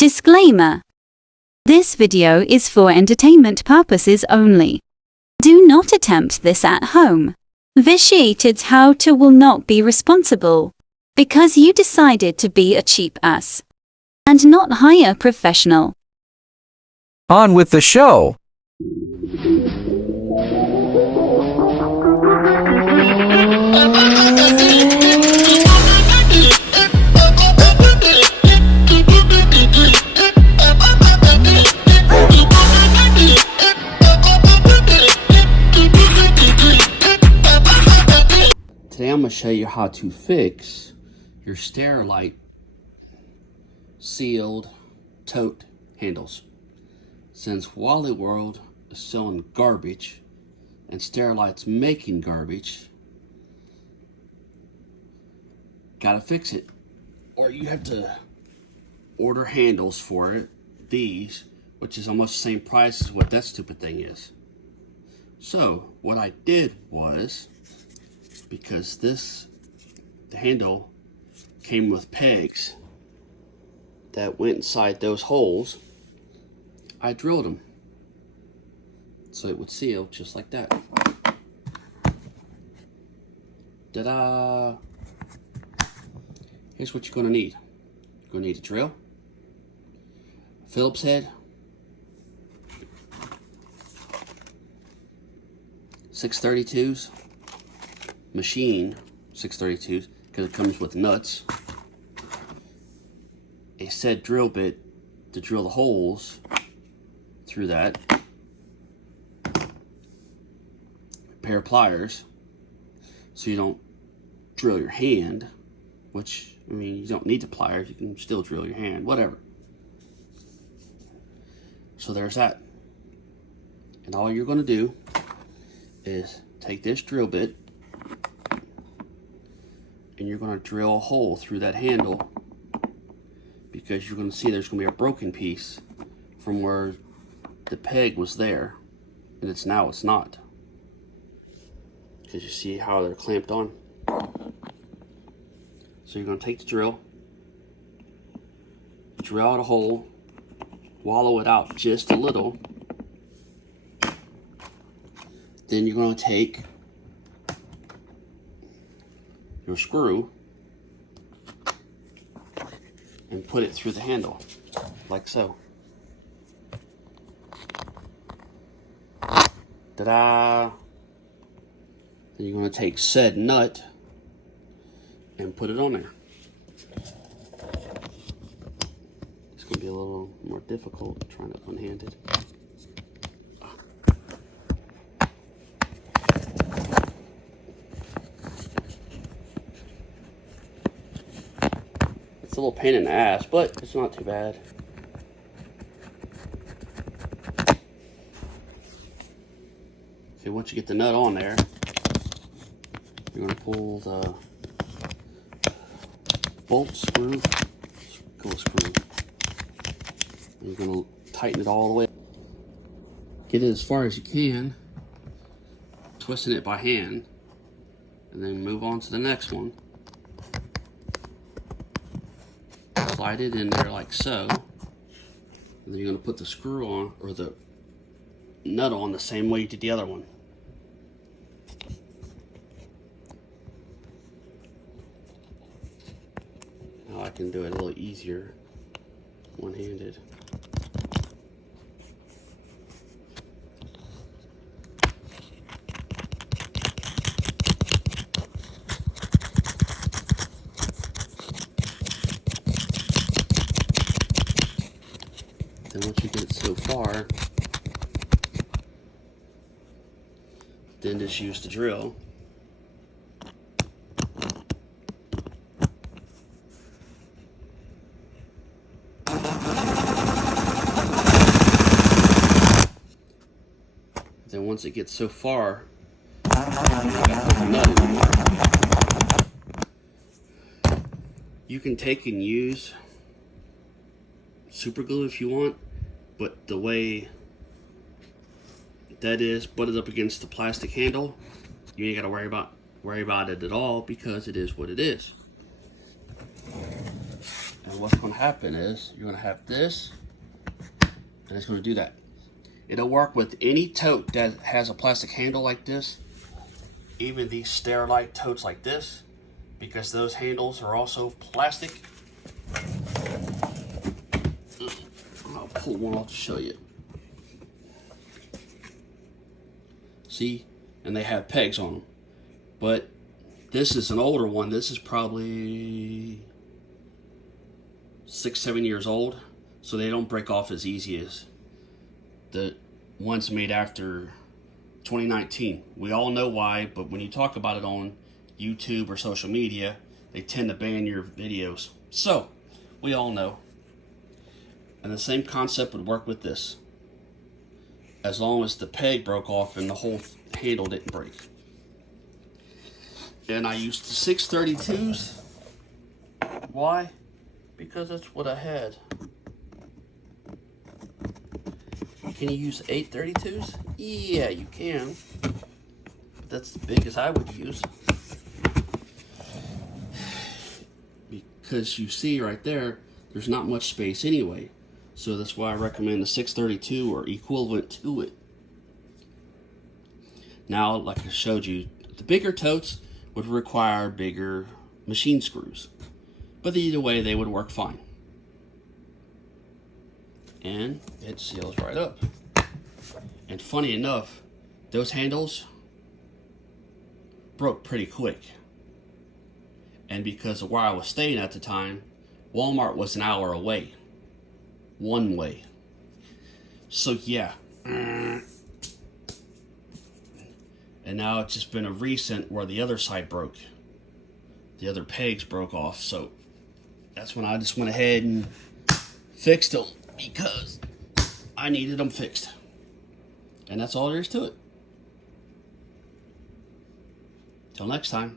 Disclaimer. This video is for entertainment purposes only. Do not attempt this at home. Vitiated how-to will not be responsible because you decided to be a cheap ass and not hire a professional. On with the show. Today I'm going to show you how to fix your Sterilite sealed tote handles. Since Wally World is selling garbage and Sterilite's making garbage, gotta fix it. Or you have to order handles for it, these, which is almost the same price as what that stupid thing is. So what I did was, because the handle came with pegs that went inside those holes, I drilled them so it would seal just like that. Ta-da! Here's what you're going to need. You're going to need a drill, a Phillips head, 632s, machine 632s because it comes with nuts, a said drill bit to drill the holes through that, a pair of pliers so you don't drill your hand, which, I mean, you don't need the pliers, you can still drill your hand, whatever. So there's that. And all you're going to do is take this drill bit and you're going to drill a hole through that handle, because you're going to see there's going to be a broken piece from where the peg was there, and it's not, because you see how they're clamped on. So you're going to take the drill out a hole, wallow it out just a little, then you're going to take your screw and put it through the handle, like so. Ta-da! Then you're going to take said nut and put it on there. It's going to be a little more difficult trying it one-handed. It's a little pain in the ass, but it's not too bad. See, once you get the nut on there, you're going to pull the bolt screw, and you're going to tighten it all the way. Get it as far as you can, twisting it by hand, and then move on to the next one. Slide it in there like so, and then you're going to put the screw on, or the nut on, the same way you did the other one. Now I can do it a little easier one-handed. Then once you get it so far, then just use the drill. Then once it gets so far, you gotta put the nut in. You can take and use super glue if you want, but the way that is butted up against the plastic handle, you ain't got to worry about it at all, because it is what it is. And what's going to happen is you're going to have this, and it's going to do that. It'll work with any tote that has a plastic handle like this, even these Sterilite totes like this, because those handles are also plastic. I'll pull one off to show you. See? And they have pegs on them. But this is an older one. This is probably 6-7 years old, so they don't break off as easy as the ones made after 2019. We all know why, but when you talk about it on YouTube or social media, they tend to ban your videos. So, we all know. And the same concept would work with this, as long as the peg broke off and the whole handle didn't break. And I used the 632s. Why? Because that's what I had. Can you use 832s? Yeah, you can. But that's the biggest I would use. Because you see right there, there's not much space anyway. So that's why I recommend the 632 or equivalent to it. Now, like I showed you, the bigger totes would require bigger machine screws. But either way, they would work fine. And it seals right up. And funny enough, those handles broke pretty quick. And because of where I was staying at the time, Walmart was an hour away. One way. So yeah. And now it's just been a recent where the other side broke. The other pegs broke off. So that's when I just went ahead and fixed them, because I needed them fixed. And that's all there is to it. Till next time.